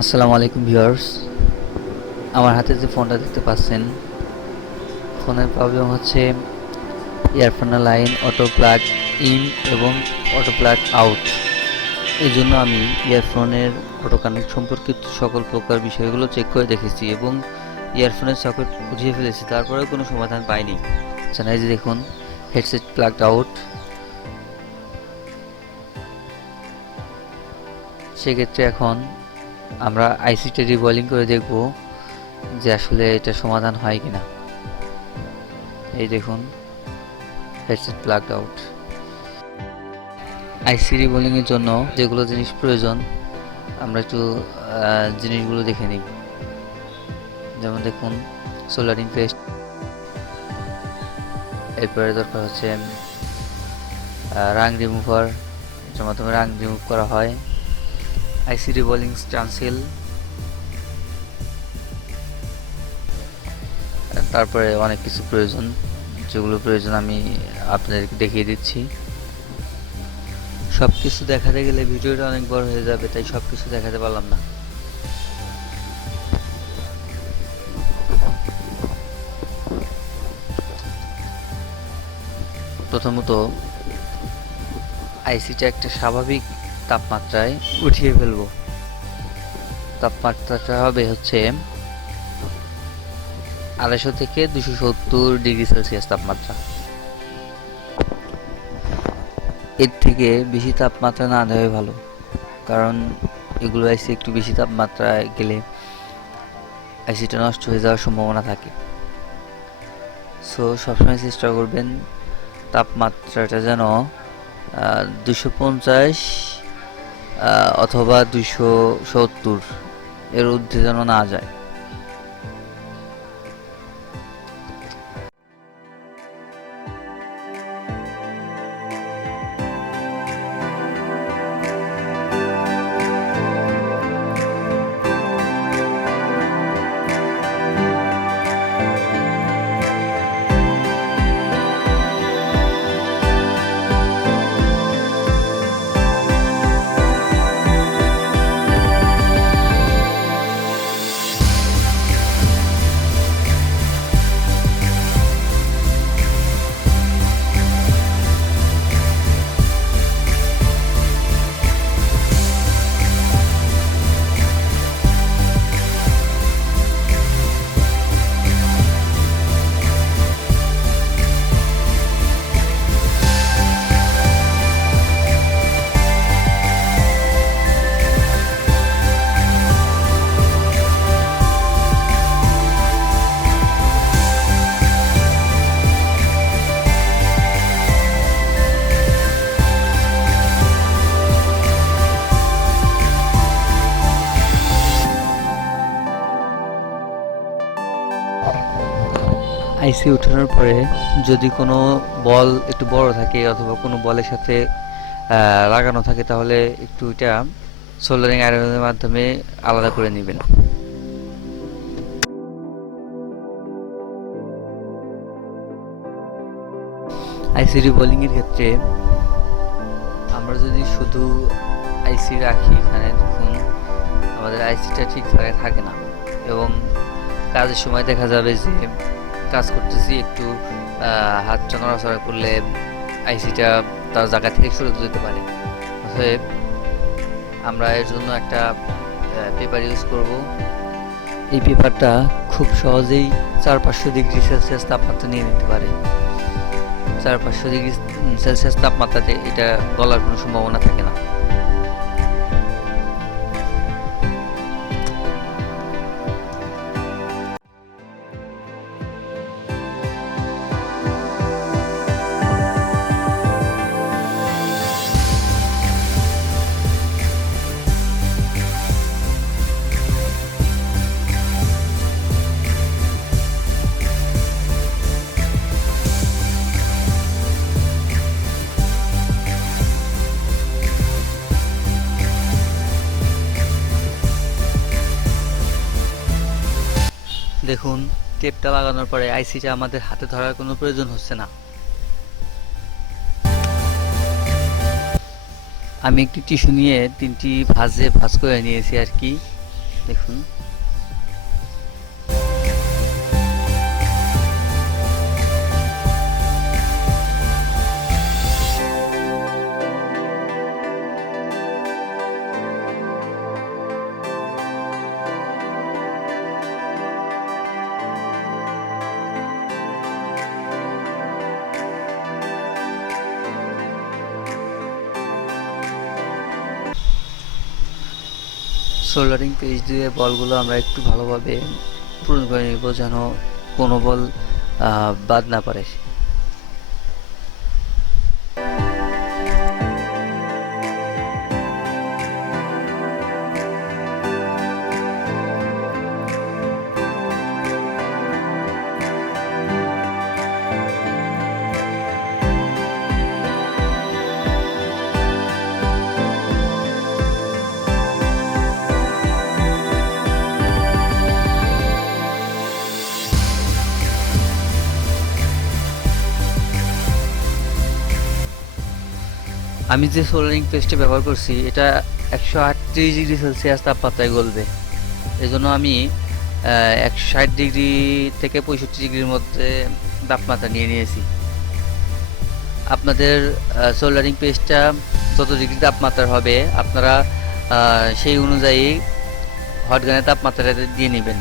আসসালামু আলাইকুম ভিউয়ার্স, আমার হাতে যে ফোনটা দেখতে পাচ্ছেন, ফোনের প্রবলেম হচ্ছে ইয়ারফোনের লাইন অটো প্লাগ ইন এবং অটো প্লাগ আউট। এই জন্য আমি ইয়ারফোনের অটো কানেক্ট সম্পর্কিত সকল প্রকার বিষয়গুলো চেক করে দেখেছি এবং ইয়ারফোনের সকেট বুঝিয়ে ফেলেছি, তারপরেও কোনো সমাধান পাইনি। এই যে দেখুন, হেডসেট প্লাগড আউট। সেক্ষেত্রে এখন আমরা আইসিটা রিবলিং করে দেখব যে আসলে এটা সমাধান হয় কিনা। এই দেখুন, হেডসেট প্লাগড আউট। আইসি রিবলিং এর জন্য যেগুলো জিনিস প্রয়োজন আমরা একটু জিনিসগুলো দেখে নিই। যেমন দেখুন, সোল্ডারিং পেস্ট, এরপরে দরকার হচ্ছে রাং রিমুভার, এটার মাধ্যমে রাং রিমুভ করা হয়। আইসি রিবলিং স্টানসিল, তারপরে অনেক কিছু প্রয়োজন, যেগুলো প্রয়োজন আমি আপনাদেরকে দেখিয়ে দিচ্ছি। সব কিছু দেখাতে গেলে ভিডিওটা অনেক বড় হয়ে যাবে, তাই সব কিছু দেখাতে পারলাম না। প্রথমত আইসিটা একটা স্বাভাবিক তাপমাত্রায় উঠিয়ে ফেলব। তাপমাত্রাটা হবে হচ্ছে 250 থেকে 270 ডিগ্রি সেলসিয়াস তাপমাত্রা। এর থেকে বেশি তাপমাত্রা না দেওয়াই ভালো, কারণ এগুলো আইসি একটু বেশি তাপমাত্রায় গেলে আইসিটা নষ্ট হয়ে যাওয়ার সম্ভাবনা থাকে। সো সবসময় চেষ্টা করবেন তাপমাত্রাটা যেন 250 অথবা 270 এর ঊর্ধ্বে যেন না যায়। আইসি উঠানোর পরে যদি কোনো বল একটু বড় থাকে অথবা কোনো বলের সাথে লাগানো থাকে, তাহলে একটু এটা সোল্ডারিং আয়রনের মাধ্যমে আলাদা করে নেবেন। আইসি রিবলিং এর ক্ষেত্রে আমরা যদি শুধু আইসি রাখি, এখানে দেখুন আমাদের আইসিটা ঠিক জায়গায় থাকে না এবং কাজের সময় দেখা যাবে যে কাজ করতেছি, একটু হাতটা নড়াচড়া করলে আইসিটা তার জায়গা থেকে সরে যেতে পারে। অতএব আমরা এর জন্য একটা পেপার ইউজ করব। এই পেপারটা খুব সহজেই 400-500 ডিগ্রি সেলসিয়াস তাপমাত্রা নিয়ে নিতে পারে। 400-500 ডিগ্রি সেলসিয়াস তাপমাত্রাতে এটা গলার কোনো সম্ভাবনা থাকে না। দেখুন, টেপটা লাগানোর পরে আইসিটা আমাদের হাতে ধরার কোনো প্রয়োজন হচ্ছে না। আমি একটি টিস্যু নিয়ে 3টি ভাঁজ করে নিয়েছি আর কি। দেখুন সোল্ডারিং পেজ দিয়ে বলগুলো আমরা একটু ভালোভাবে পূরণ করে নিব যেন কোনো বল বাদ না পড়ে। আমি যে সোল্ডারিং পেস্টটা ব্যবহার করছি এটা 138°C তাপমাত্রায় গলবে, এজন্য আমি 160° থেকে 65°-র মধ্যে তাপমাত্রা নিয়ে নিয়েছি। আপনাদের সোল্ডারিং পেস্টটা যত ডিগ্রি তাপমাত্রার হবে আপনারা সেই অনুযায়ী হট গানের তাপমাত্রাটা দিয়ে নেবেন।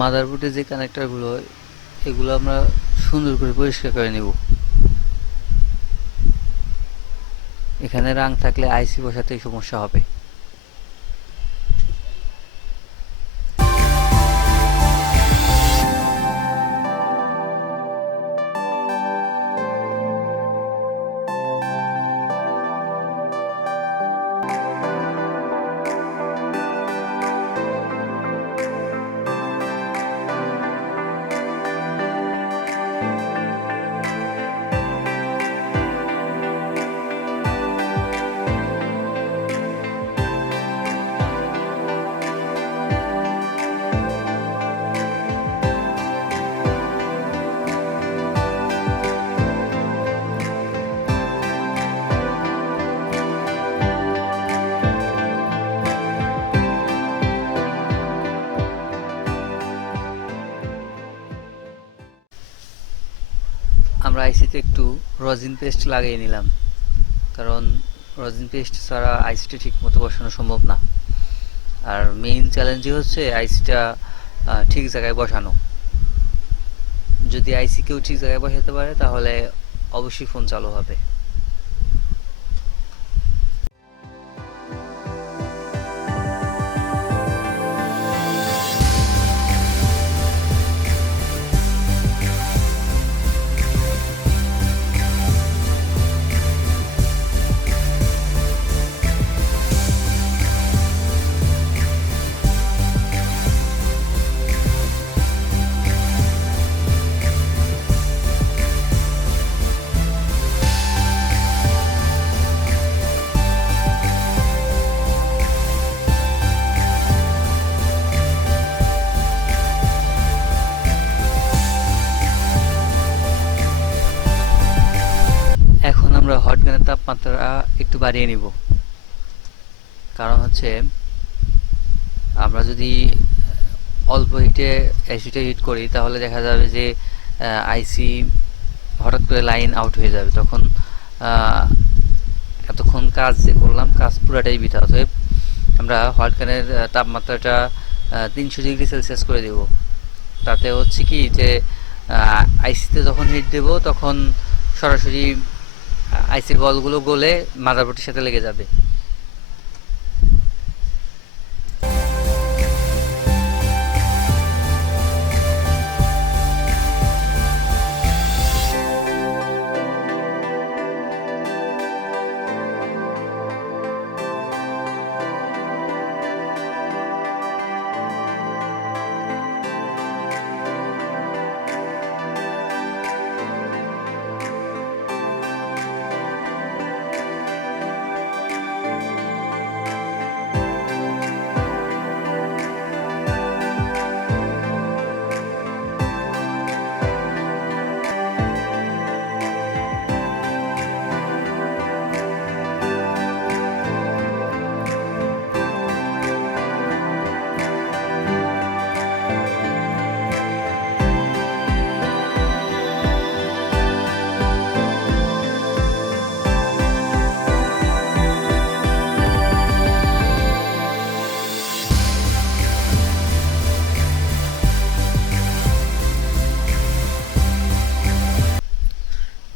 মাদারবোর্ডে যে কানেক্টরগুলো, এগুলো আমরা সুন্দর করে পরিষ্কার করে নেব। এখানে রাং থাকলে আইসি বসাতেই সমস্যা হবে। আমরা আইসিতে একটু রজিন পেস্ট লাগিয়ে নিলাম, কারণ রজিন পেস্ট ছাড়া আইসিটা ঠিক মতো বসানো সম্ভব না। আর মেইন চ্যালেঞ্জই হচ্ছে আইসিটা ঠিক জায়গায় বসানো। যদি আইসি কেউ ঠিক জায়গায় বসাতে পারে তাহলে অবশ্যই ফোন চালু হবে। এখন আমরা হট গানের তাপমাত্রা একটু বাড়িয়ে নিব, কারণ হচ্ছে আমরা যদি অল্প হিটে এসিটা হিট করি তাহলে দেখা যাবে যে আইসি হঠাৎ করে লাইন আউট হয়ে যাবে। তখন এতক্ষণ কাজ যে করলাম, কাজ পুরাটাই বৃথা। অতএব আমরা হট গানের তাপমাত্রাটা 300 ডিগ্রি সেলসিয়াস করে দেব। তাতে হচ্ছে কি যে আইসিতে যখন হিট দেব তখন সরাসরি আইসির বলগুলো গলে মাদারবোর্ডের সাথে লেগে যাবে।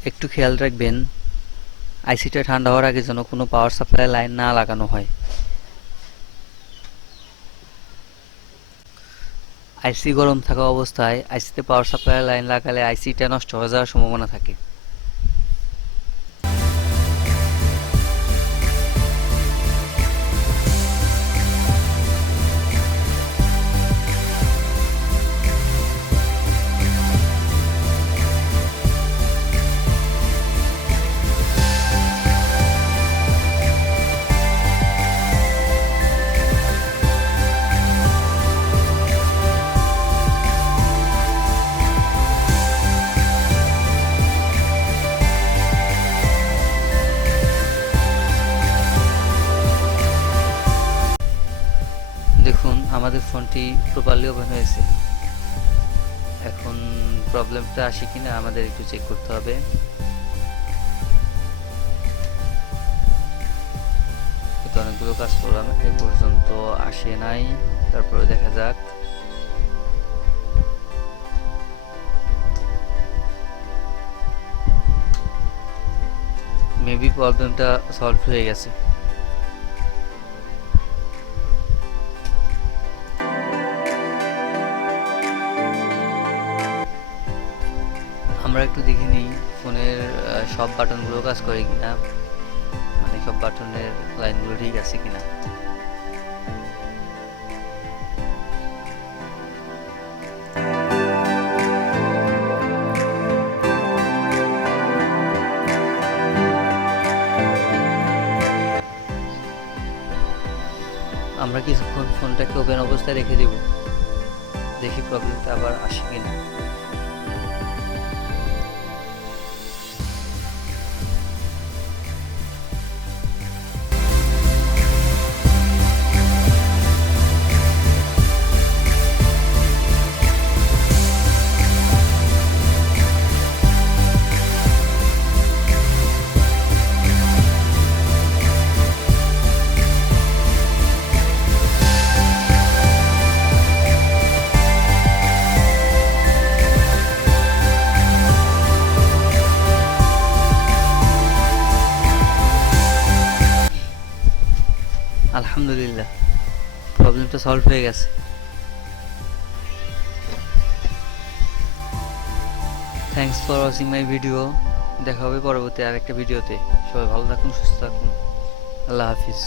একটু খেয়াল রাখবেন আইসিটা ঠান্ডা হওয়ার আগে যেন কোনো পাওয়ার সাপ্লাই লাইন না লাগানো হয়। আইসি গরম থাকা অবস্থায় আইসিতে পাওয়ার সাপ্লাই লাইন লাগালে আইসিটা নষ্ট হয়ে যাওয়ার সম্ভাবনা থাকে। দেখুন আমাদের ফোনটি প্রপারলি ওপেন হয়েছে। এখন প্রবলেমটা আসে কিনা আমাদের একটু চেক করতে হবে। অনেকগুলো কাজ করলাম, এ পর্যন্ত আসে নাই, তারপরে দেখা যাক। মেবি প্রবলেমটা সলভ হয়ে গেছে। আমরা একটু দেখে নিই ফোনের সব বাটনগুলো কাজ করে কিনা, মানে সব বাটনের লাইনগুলো ঠিক আছে কিনা। আমরা কিছুক্ষণ ফোনটাকে ওপেন অবস্থায় রেখে দেব, দেখি প্রবলেমটা আবার আসে কিনা। আলহামদুলিল্লাহ, প্রবলেমটা সলভ হয়ে গেছে। Thanks for watching my video. দেখা হবে পরবর্তী আরেকটা ভিডিওতে। সবাই ভালো থাকুন, সুস্থ থাকুন। আল্লাহ হাফিজ।